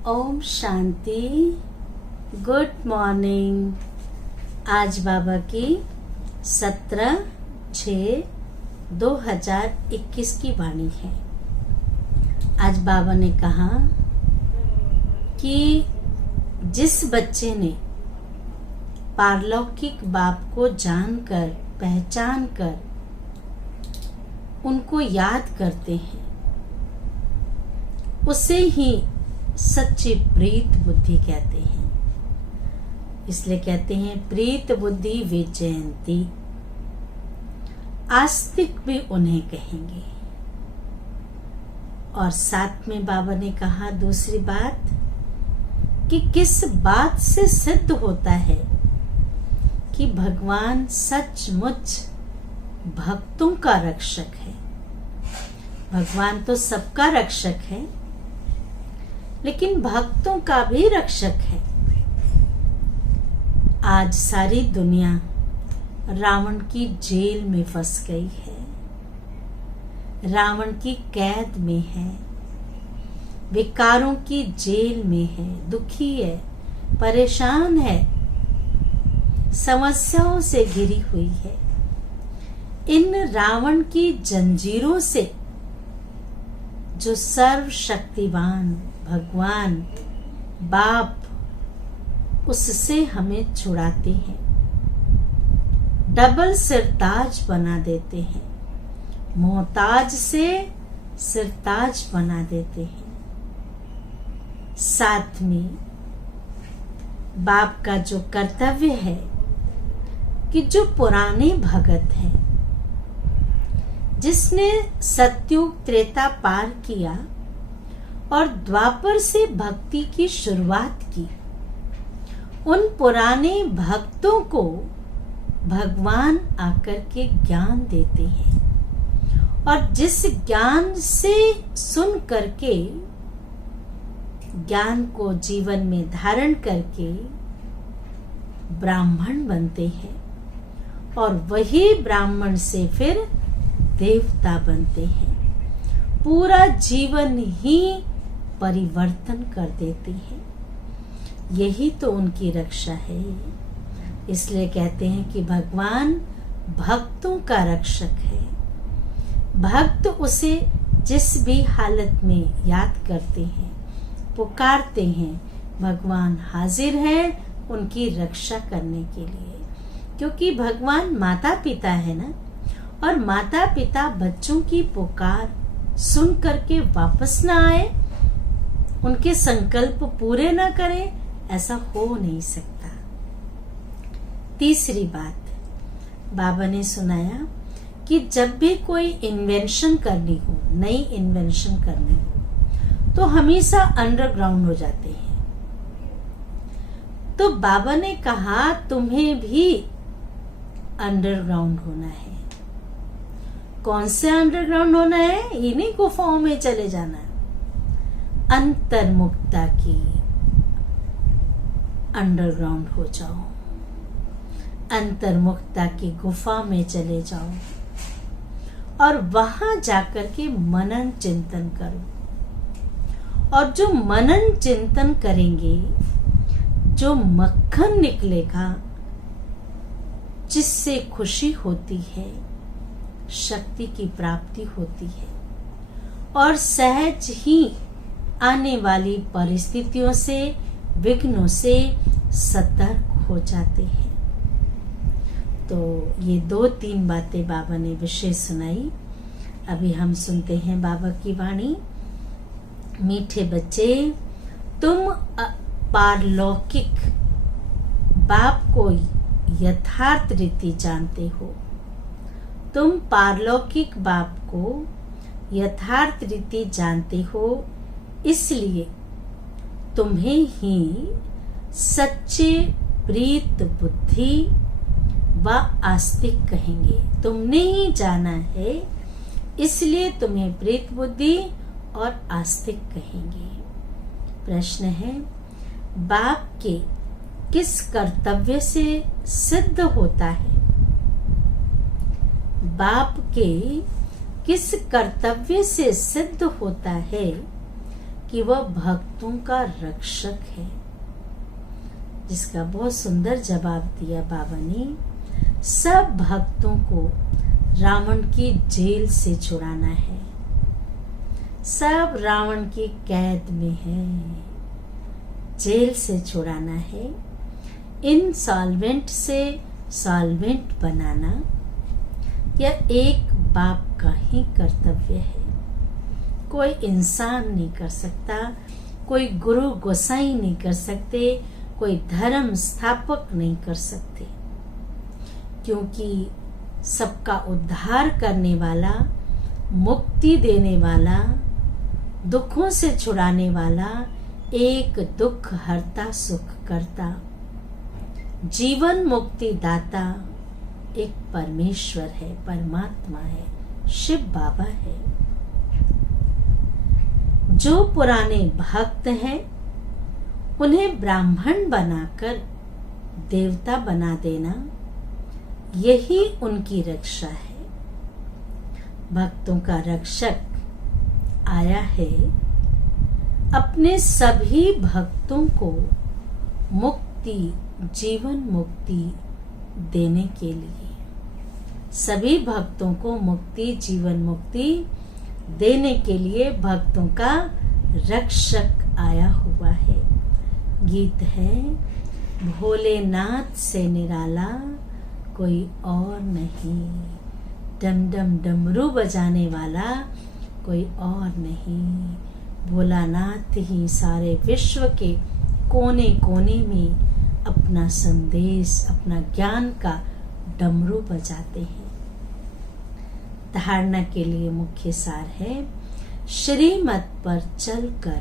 Om Shanti. Good morning. आज बाबा की 17/6/2021 की वाणी है। आज बाबा ने कहा कि जिस बच्चे ने पारलौकिक बाप को जानकर पहचान कर उनको याद करते हैं, उसे ही सच्ची प्रीत बुद्धि कहते हैं। इसलिए कहते हैं प्रीत बुद्धि विजयंती। आस्तिक भी उन्हें कहेंगे। और साथ में बाबा ने कहा दूसरी बात कि किस बात से सिद्ध होता है कि भगवान सचमुच भक्तों का रक्षक है। भगवान तो सबका रक्षक है, लेकिन भक्तों का भी रक्षक है। आज सारी दुनिया रावण की जेल में फंस गई है, रावण की कैद में है, विकारों की जेल में है, दुखी है, परेशान है, समस्याओं से घिरी हुई है। इन रावण की जंजीरों से जो सर्वशक्तिवान भगवान बाप उससे हमें छुड़ाते हैं, डबल सिरताज बना देते हैं, मोहताज से सिरताज बना देते हैं। साथ में बाप का जो कर्तव्य है कि जो पुराने भगत हैं, जिसने सतयुग त्रेता पार किया और द्वापर से भक्ति की शुरुआत की, उन पुराने भक्तों को भगवान आकर के ज्ञान देते हैं। और जिस ज्ञान से सुन करके ज्ञान को जीवन में धारण करके ब्राह्मण बनते हैं, और वही ब्राह्मण से फिर देवता बनते हैं, पूरा जीवन ही परिवर्तन कर देते हैं। यही तो उनकी रक्षा है। इसलिए कहते हैं कि भगवान भक्तों का रक्षक है। भक्त उसे जिस भी हालत में याद करते हैं, पुकारते हैं, भगवान हाजिर है उनकी रक्षा करने के लिए। क्योंकि भगवान माता पिता है ना, और माता पिता बच्चों की पुकार सुन करके वापस ना आए, उनके संकल्प पूरे ना करें, ऐसा हो नहीं सकता। तीसरी बात बाबा ने सुनाया कि जब भी कोई इन्वेंशन करनी हो, नई इन्वेंशन करनी हो, तो हमेशा अंडरग्राउंड हो जाते हैं। तो बाबा ने कहा तुम्हें भी अंडरग्राउंड होना है। कौन से अंडरग्राउंड होना है? इन्हीं गुफाओं में चले जाना है। अंतर्मुक्ता की अंडरग्राउंड हो जाओ, अंतर्मुक्ता की गुफा में चले जाओ और वहां जाकर के मनन चिंतन करो। और जो मनन चिंतन करेंगे, जो मक्खन निकलेगा, जिससे खुशी होती है, शक्ति की प्राप्ति होती है, और सहज ही आने वाली परिस्थितियों से, विघ्नों से सतर्क हो जाते हैं। तो ये 2-3 बातें बाबा ने विशेष सुनाई। अभी हम सुनते हैं बाबा की वाणी। मीठे बच्चे, तुम पारलौकिक बाप को यथार्थ रीति जानते हो। तुम पारलौकिक बाप को यथार्थ रीति जानते हो, इसलिए तुम्हें ही सच्चे प्रीत बुद्धि व आस्तिक कहेंगे। तुमने ही जाना है, इसलिए तुम्हें प्रीत बुद्धि और आस्तिक कहेंगे। प्रश्न है, बाप के किस कर्तव्य से सिद्ध होता है? बाप के किस कर्तव्य से सिद्ध होता है कि वह भक्तों का रक्षक है, जिसका बहुत सुंदर जवाब दिया बाबा ने। सब भक्तों को रावण की जेल से छुड़ाना है, सब रावण की कैद में है, जेल से छुड़ाना है। इनसॉल्वेंट से सॉल्वेंट बनाना यह एक बाप का ही कर्तव्य है। कोई इंसान नहीं कर सकता, कोई गुरु गोसाई नहीं कर सकते, कोई धर्म स्थापक नहीं कर सकते, क्योंकि सबका उद्धार करने वाला, मुक्ति देने वाला, दुखों से छुड़ाने वाला, एक दुख हरता सुख करता, जीवन मुक्ति दाता एक परमेश्वर है, परमात्मा है, शिव बाबा है। जो पुराने भक्त हैं उन्हें ब्राह्मण बनाकर देवता बना देना, यही उनकी रक्षा है। भक्तों का रक्षक आया है अपने सभी भक्तों को मुक्ति, जीवन मुक्ति देने के लिए। सभी भक्तों को मुक्ति, जीवन मुक्ति देने के लिए भक्तों का रक्षक आया हुआ है। गीत है, भोलेनाथ से निराला कोई और नहीं, डम डम डमरू बजाने वाला कोई और नहीं। भोलानाथ ही सारे विश्व के कोने कोने में अपना संदेश, अपना ज्ञान का डमरू बजाते हैं। धारणा के लिए मुख्य सार है, श्रीमत पर चलकर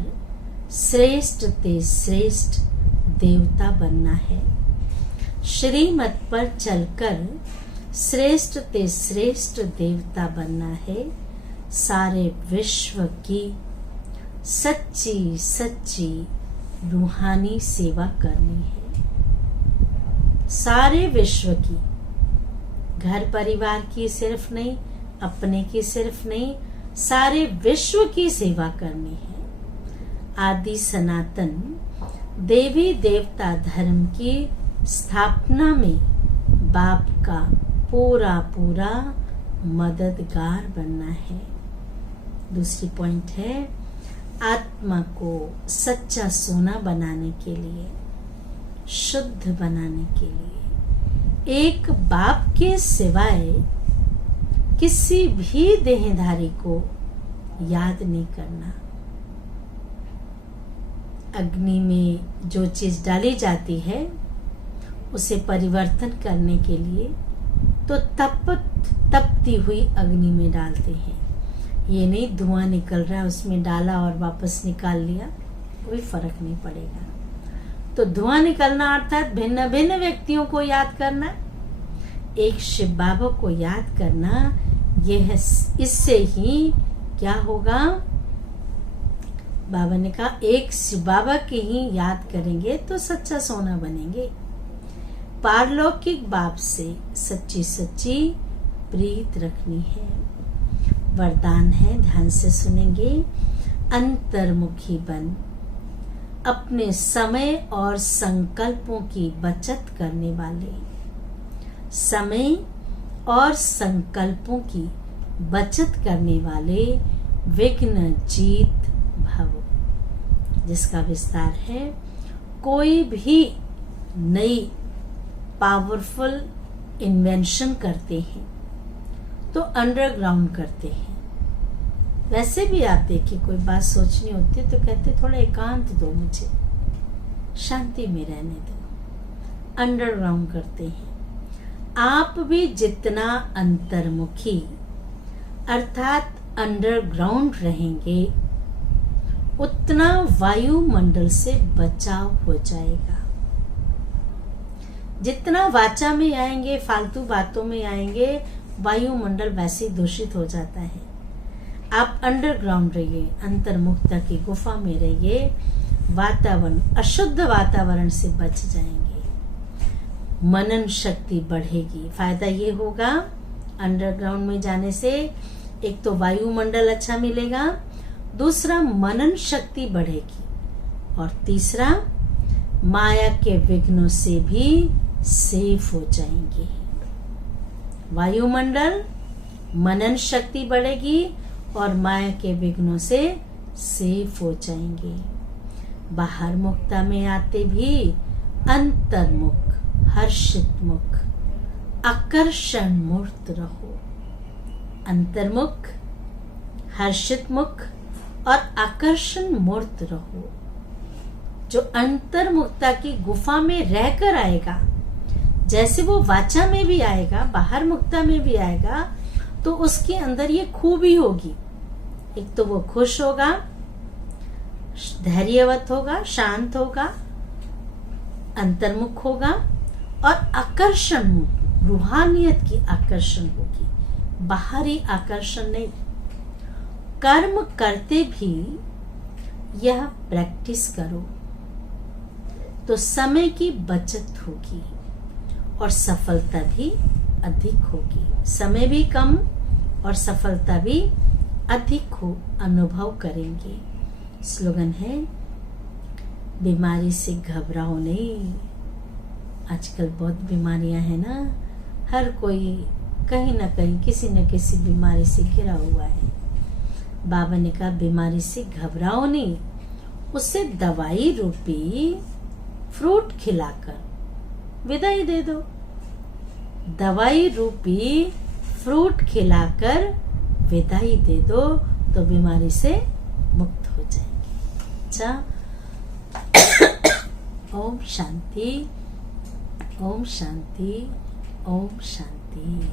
श्रेष्ठ ते श्रेष्ठ देवता बनना है। श्रीमत पर चलकर श्रेष्ठ ते श्रेष्ठ देवता बनना है। सारे विश्व की सच्ची सच्ची रूहानी सेवा करनी है। सारे विश्व की, घर परिवार की सिर्फ नहीं, अपने की सिर्फ नहीं, सारे विश्व की सेवा करनी है। आदि सनातन देवी देवता धर्म की स्थापना में बाप का पूरा पूरा मददगार बनना है। दूसरी पॉइंट है, आत्मा को सच्चा सोना बनाने के लिए, शुद्ध बनाने के लिए एक बाप के सिवाय किसी भी देहधारी को याद नहीं करना। अग्नि में जो चीज डाली जाती है उसे परिवर्तन करने के लिए तो तपती हुई अग्नि में डालते हैं। ये नहीं धुआं निकल रहा है उसमें डाला और वापस निकाल लिया, कोई फर्क नहीं पड़ेगा। तो धुआं निकलना अर्थात भिन्न भिन्न व्यक्तियों को याद करना, एक शिव बाबा को याद करना, यह इससे ही क्या होगा? बाबा ने कहा एक शिव बाबा की ही याद करेंगे तो सच्चा सोना बनेंगे। पारलौकिक बाप से सच्ची सच्ची प्रीत रखनी है। वरदान है, ध्यान से सुनेंगे। अंतर्मुखी बन, अपने समय और संकल्पों की बचत करने वाले। समय और संकल्पों की बचत करने वाले विघ्न जीत भव, जिसका विस्तार है, कोई भी नई पावरफुल इन्वेंशन करते हैं तो अंडरग्राउंड करते हैं। वैसे भी आप देखिए, कोई बात सोचनी होती है तो कहते थोड़ा एकांत दो, मुझे शांति में रहने दो, अंडरग्राउंड करते हैं। आप भी जितना अंतर्मुखी अर्थात अंडरग्राउंड रहेंगे उतना वायुमंडल से बचाव हो जाएगा। जितना वाचा में आएंगे, फालतू बातों में आएंगे, वायुमंडल वैसे ही दूषित हो जाता है। आप अंडरग्राउंड रहिए, अंतर्मुखता की गुफा में रहिए, वातावरण, अशुद्ध वातावरण से बच जाएंगे, मनन शक्ति बढ़ेगी। फायदा ये होगा अंडरग्राउंड में जाने से, एक तो वायुमंडल अच्छा मिलेगा, दूसरा मनन शक्ति बढ़ेगी, और तीसरा माया के विघ्नों से भी सेफ हो जाएंगे। वायुमंडल, मनन शक्ति बढ़ेगी और माया के विघ्नों से सेफ हो जाएंगे। बाहर मुक्ता में आते भी अंतर्मुख, हर्षित मुख, आकर्षण मूर्त रहो। अंतर्मुख, हर्षित मुख और आकर्षण मूर्त रहो। जो अंतर्मुखता की गुफा में रहकर आएगा, जैसे वो वाचा में भी आएगा, बाहर मुक्ता में भी आएगा, तो उसके अंदर ये खूबी होगी। एक तो वो खुश होगा, धैर्यवत होगा, शांत होगा, अंतर्मुख होगा और आकर्षण, रूहानियत की आकर्षण होगी, बाहरी आकर्षण नहीं। कर्म करते भी यह प्रैक्टिस करो तो समय की बचत होगी और सफलता भी अधिक होगी। समय भी कम और सफलता भी अधिक हो अनुभव करेंगे। स्लोगन है, बीमारी से घबराओ नहीं। आजकल बहुत बीमारियां हैं ना, हर कोई कहीं ना कहीं किसी न किसी बीमारी से घिरा हुआ है। बाबा ने कहा बीमारी से घबराओ नहीं, उसे दवाई रूपी फ्रूट खिलाकर विदाई दे दो। दवाई रूपी फ्रूट खिलाकर विदाई दे दो तो बीमारी से मुक्त हो जाएंगे। अच्छा, ओम शांति, ओम शांति, ओम शांति।